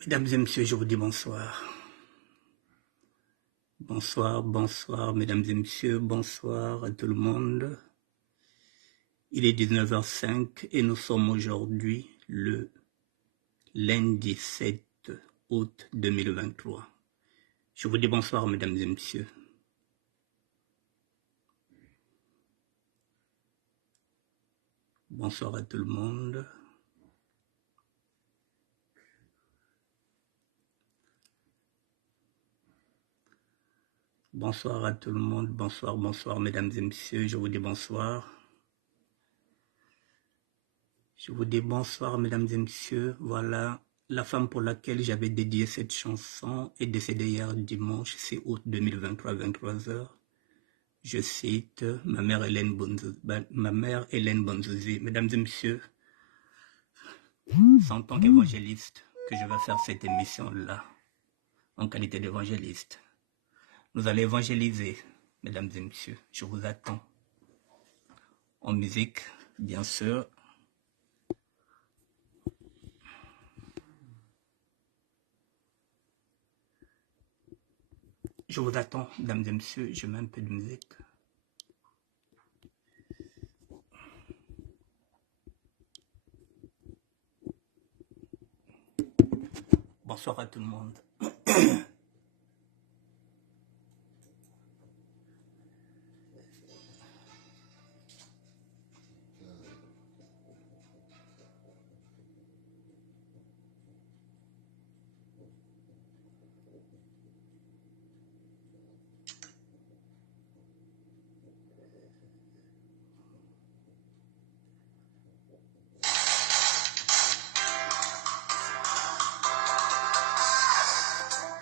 Mesdames et messieurs, je vous dis bonsoir. Bonsoir, bonsoir, mesdames et messieurs, bonsoir à tout le monde. Il est 19h05 et nous sommes aujourd'hui le lundi 7 août 2023. Je vous dis bonsoir, mesdames et messieurs. Bonsoir à tout le monde. Bonsoir à tout le monde, bonsoir, bonsoir, mesdames et messieurs, je vous dis bonsoir. Je vous dis bonsoir, mesdames et messieurs. Voilà, la femme pour laquelle j'avais dédié cette chanson est décédée hier dimanche 6 août 2023, 23h. Je cite ma mère Hélène Bonzouzi. Mesdames et messieurs, c'est en tant qu'évangéliste que je vais faire cette émission-là, en qualité d'évangéliste. Nous allons évangéliser, mesdames et messieurs. Je vous attends. En musique, bien sûr. Je vous attends, mesdames et messieurs. Je mets un peu de musique. Bonsoir à tout le monde.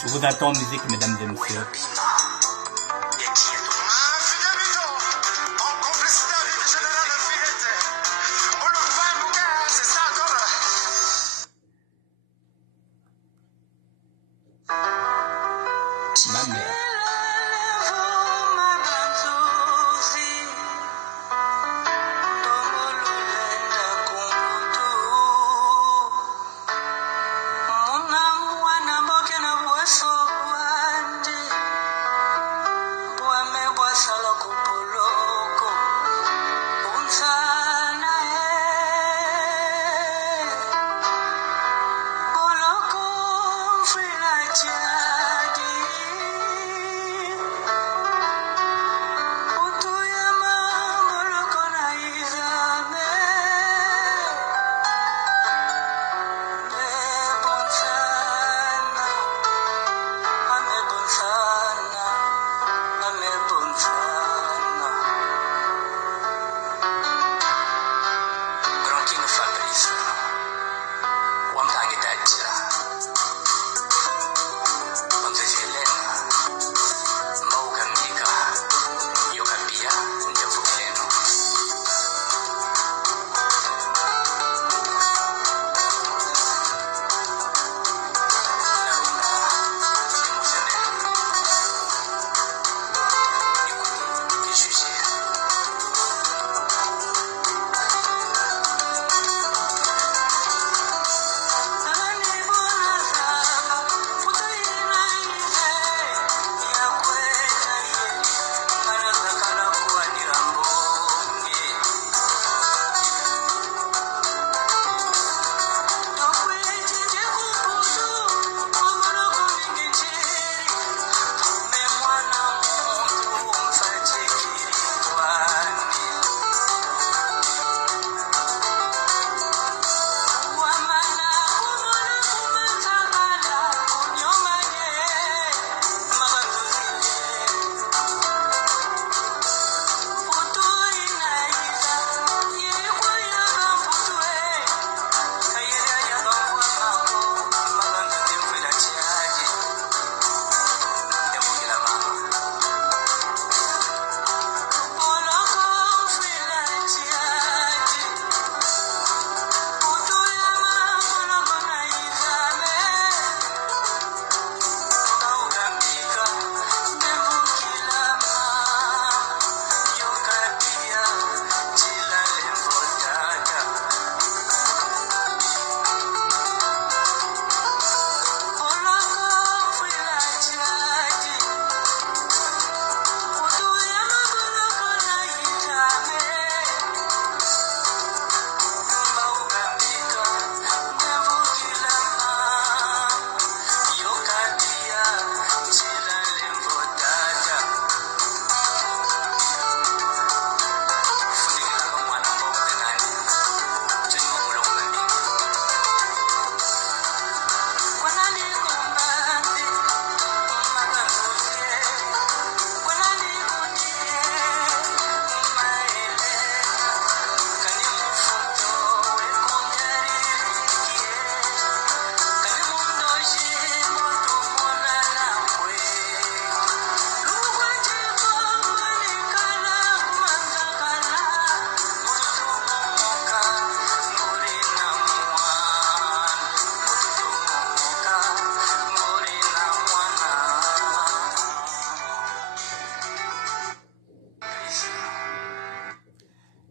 Je vous attends en musique, mesdames et messieurs. Ma mère.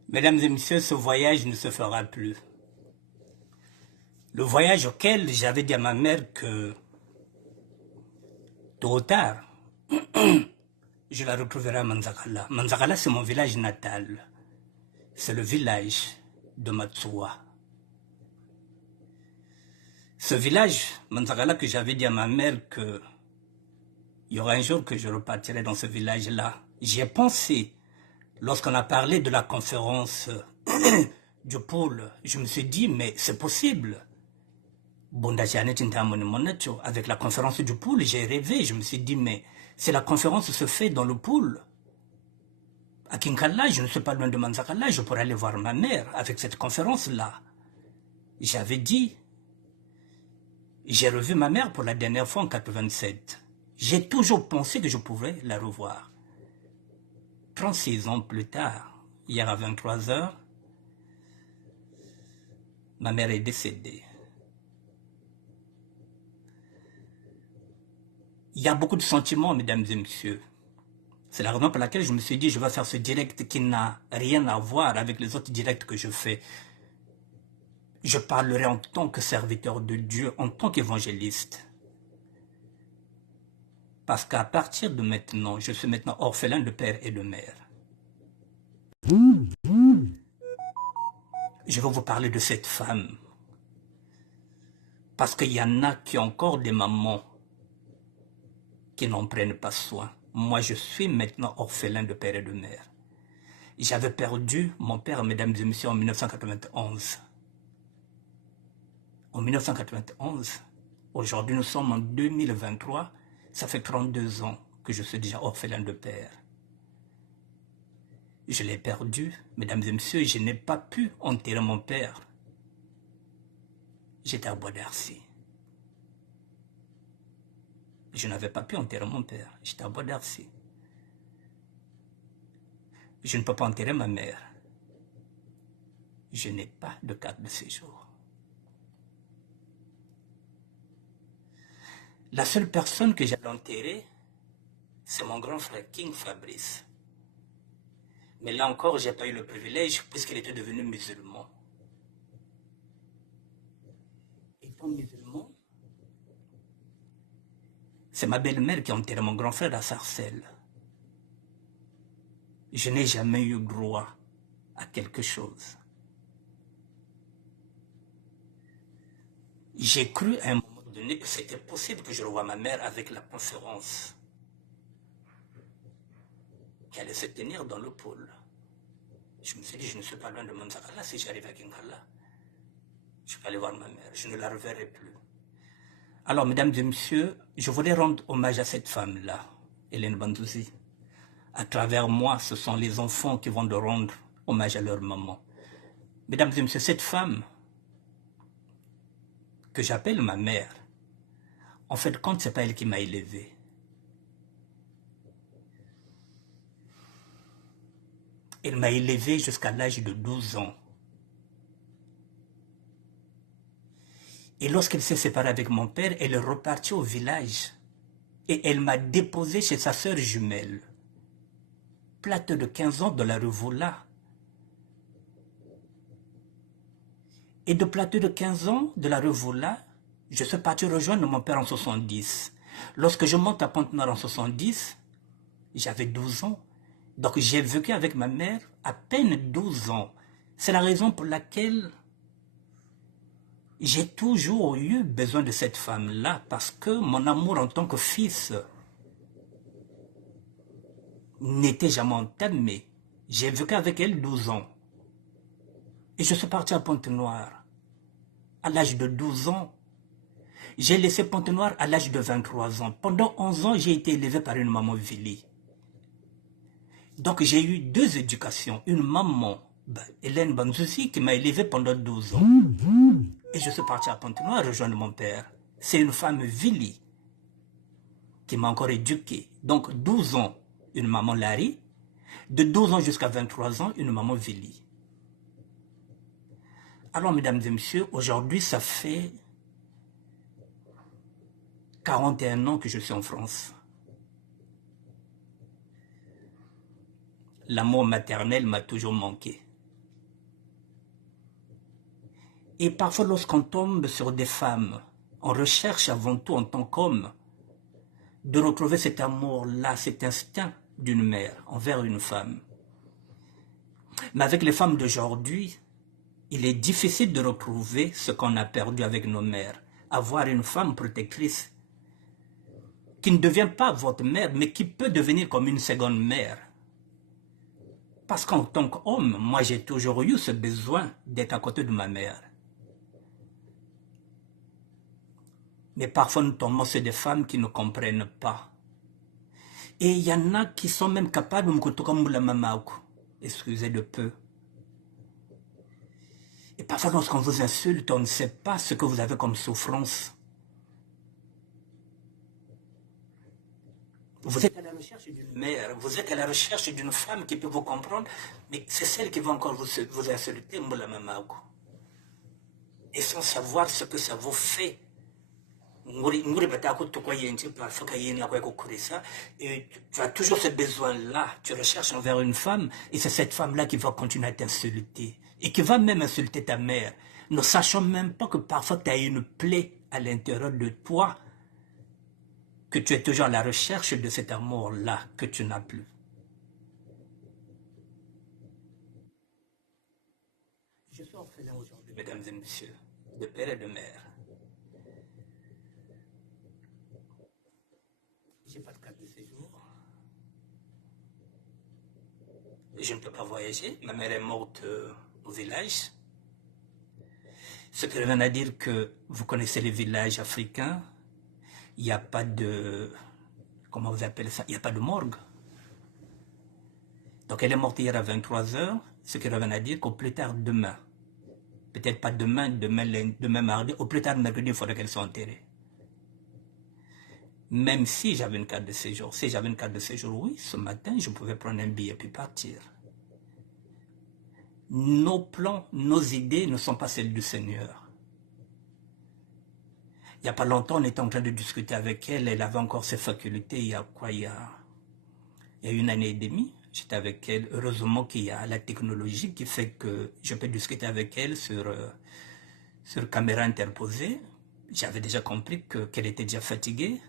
Mesdames et messieurs, ce voyage ne se fera plus. Le voyage auquel j'avais dit à ma mère que, tôt ou tard, je la retrouverai à Manzakala. Manzakala, c'est mon village natal. C'est le village de Matsoua. Ce village, Manzakala, que j'avais dit à ma mère que il y aura un jour que je repartirai dans ce village-là. J'y ai pensé lorsqu'on a parlé de la conférence du pôle. Je me suis dit, mais c'est possible. Avec la conférence du pôle, j'ai rêvé. Je me suis dit, mais si la conférence se fait dans le pôle, à Kinkala, je ne suis pas loin de Manzakala, je pourrais aller voir ma mère avec cette conférence-là. J'avais dit, j'ai revu ma mère pour la dernière fois en 87. J'ai toujours pensé que je pouvais la revoir. 36 ans plus tard, hier à 23 h, ma mère est décédée. Il y a beaucoup de sentiments, mesdames et messieurs. C'est la raison pour laquelle je me suis dit, je vais faire ce direct qui n'a rien à voir avec les autres directs que je fais. Je parlerai en tant que serviteur de Dieu, en tant qu'évangéliste. Parce qu'à partir de maintenant, je suis maintenant orphelin de père et de mère. Je vais vous parler de cette femme. Parce qu'il y en a qui ont encore des mamans qui n'en prennent pas soin. Moi, je suis maintenant orphelin de père et de mère. J'avais perdu mon père, mesdames et messieurs, en 1991. En 1991, aujourd'hui nous sommes en 2023, ça fait 32 ans que je suis déjà orphelin de père. Je l'ai perdu, mesdames et messieurs, je n'ai pas pu enterrer mon père. J'étais à Bois d'Arcy. Je n'avais pas pu enterrer mon père, j'étais à Bois d'Arcy. Je ne peux pas enterrer ma mère. Je n'ai pas de carte de séjour. La seule personne que j'allais enterrer, c'est mon grand frère King Fabrice. Mais là encore, je n'ai pas eu le privilège puisqu'il était devenu musulman. Étant musulman, c'est ma belle-mère qui a enterré mon grand frère à Sarcelles. Je n'ai jamais eu droit à quelque chose. J'ai cru à un moment donné que c'était possible que je revoie ma mère avec la conférence qui allait se tenir dans le pôle. Je me suis dit, je ne suis pas loin de Manzakala, si j'arrive à Kinkala, je peux aller voir ma mère, je ne la reverrai plus. Alors, mesdames et messieurs, je voulais rendre hommage à cette femme-là, Hélène Bandouzi. À travers moi, ce sont les enfants qui vont de rendre hommage à leur maman. Mesdames et messieurs, cette femme que j'appelle ma mère, en fait, quand ce n'est pas elle qui m'a élevé. Elle m'a élevé jusqu'à l'âge de 12 ans. Et lorsqu'elle s'est séparée avec mon père, elle est repartie au village. Et elle m'a déposé chez sa sœur jumelle. Plate de 15 ans de la rue Voula. Et de Plateau de 15 ans de la rue Voula, je suis parti rejoindre mon père en 70. Lorsque je monte à Pointe-Noire en 70, j'avais 12 ans. Donc j'ai vécu avec ma mère à peine 12 ans. C'est la raison pour laquelle j'ai toujours eu besoin de cette femme-là, parce que mon amour en tant que fils n'était jamais entamé. J'ai vécu avec elle 12 ans. Et je suis parti à Pointe-Noire à l'âge de 12 ans. J'ai laissé Pointe-Noire à l'âge de 23 ans. Pendant 11 ans, j'ai été élevé par une maman Vili. Donc j'ai eu deux éducations. Une maman, Hélène Banzouzi, qui m'a élevé pendant 12 ans. Et je suis parti à Pointe-Noire rejoindre mon père. C'est une femme Vili qui m'a encore éduqué. Donc 12 ans, une maman Larry. De 12 ans jusqu'à 23 ans, une maman Vili. Alors, mesdames et messieurs, aujourd'hui, ça fait 41 ans que je suis en France. L'amour maternel m'a toujours manqué. Et parfois, lorsqu'on tombe sur des femmes, on recherche avant tout en tant qu'homme de retrouver cet amour-là, cet instinct d'une mère envers une femme. Mais avec les femmes d'aujourd'hui, il est difficile de retrouver ce qu'on a perdu avec nos mères. Avoir une femme protectrice qui ne devient pas votre mère, mais qui peut devenir comme une seconde mère. Parce qu'en tant qu'homme, moi j'ai toujours eu ce besoin d'être à côté de ma mère. Mais parfois nous tombons sur des femmes qui ne comprennent pas. Et il y en a qui sont même capables de me coûter comme la maman. Excusez de peu. Et parfois lorsqu'on vous insulte, on ne sait pas ce que vous avez comme souffrance. Vous êtes à la recherche d'une mère, vous êtes à la recherche d'une femme qui peut vous comprendre, mais c'est celle qui va encore vous insulter, la maman. Et sans savoir ce que ça vous fait. Et tu as toujours ce besoin-là, tu recherches envers une femme, et c'est cette femme-là qui va continuer à t'insulter, et qui va même insulter ta mère. Ne sachant même pas que parfois tu as une plaie à l'intérieur de toi, que tu es toujours à la recherche de cet amour-là que tu n'as plus. Je suis orphelin aujourd'hui, mesdames et messieurs, de père et de mère. J'ai pas de carte de séjour. Je ne peux pas voyager. Ma mère est morte au village. Ce qui revient à dire que vous connaissez les villages africains. Il n'y a pas de... Comment vous appelez ça? Il n'y a pas de morgue. Donc elle est morte hier à 23h. Ce qui revient à dire qu'au plus tard demain, peut-être pas demain, demain mardi, au plus tard mercredi, il faudrait qu'elle soit enterrée. Même si j'avais une carte de séjour. Si j'avais une carte de séjour, oui, ce matin, je pouvais prendre un billet puis partir. Nos plans, nos idées ne sont pas celles du Seigneur. Il n'y a pas longtemps, on était en train de discuter avec elle. Elle avait encore ses facultés. Il y a quoi? Il y a 1 année et demie. J'étais avec elle. Heureusement qu'il y a la technologie qui fait que je peux discuter avec elle sur caméra interposée. J'avais déjà compris qu'elle était déjà fatiguée.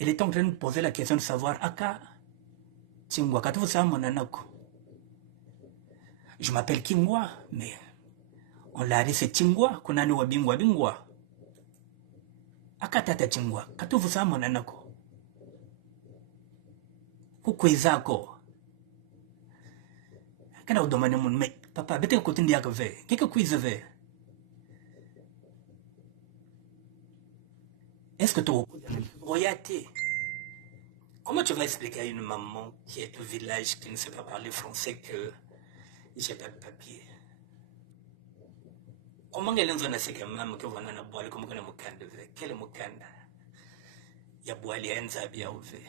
Elle est en train de poser la question de savoir, Aka, Tingwa, je m'appelle Kingwa, mais on l'a dit c'est Tingwa, Kunani Wabingwa Bingwa. Aka tata Tingwa, Katuvu Samonanako. Kukwizako. Kana udomane mun, mais papa, bete kotindi yakave, keke kuizave. Est-ce que tu royauté? Comment tu vas expliquer à une maman qui est au village, qui ne sait pas parler français, que j'ai pas de papier? Comment elle a dit que maman qui va na boile comme qu'on a mukanda ve? Quel mukanda? Ya boile enza bien ouvé.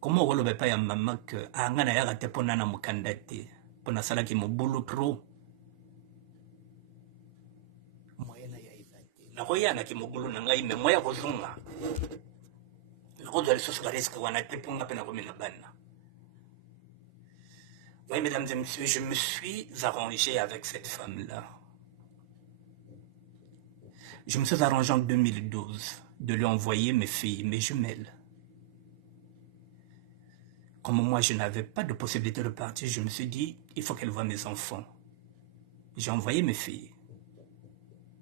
Comment on ne peut pas ya maman que angana ya gate pona na mukanda te, pona sala ki mobulu trop. Nakoyana ki mobulu na ngai me moya kozunga. Nakozwa lisusu ka risque wana te ponga pena komina bana. Oui, mesdames et messieurs, je me suis arrangé avec cette femme-là. Je me suis arrangé en 2012 de lui envoyer mes filles, mes jumelles. Comme moi, je n'avais pas de possibilité de partir, je me suis dit, il faut qu'elle voie mes enfants. J'ai envoyé mes filles.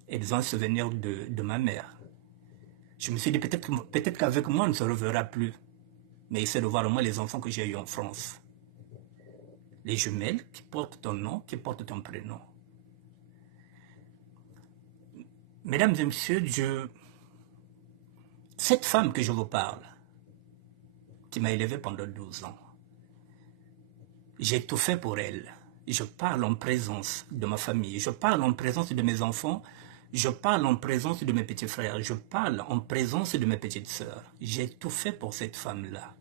Elles ont un souvenir de ma mère. Je me suis dit, peut-être qu'avec moi, on ne se reverra plus. Mais essaie de voir au moins les enfants que j'ai eus en France. Les jumelles qui portent ton nom, qui portent ton prénom. Mesdames et messieurs, cette femme que je vous parle, qui m'a élevé pendant 12 ans, j'ai tout fait pour elle. Je parle en présence de ma famille, je parle en présence de mes enfants, je parle en présence de mes petits frères, je parle en présence de mes petites sœurs. J'ai tout fait pour cette femme-là.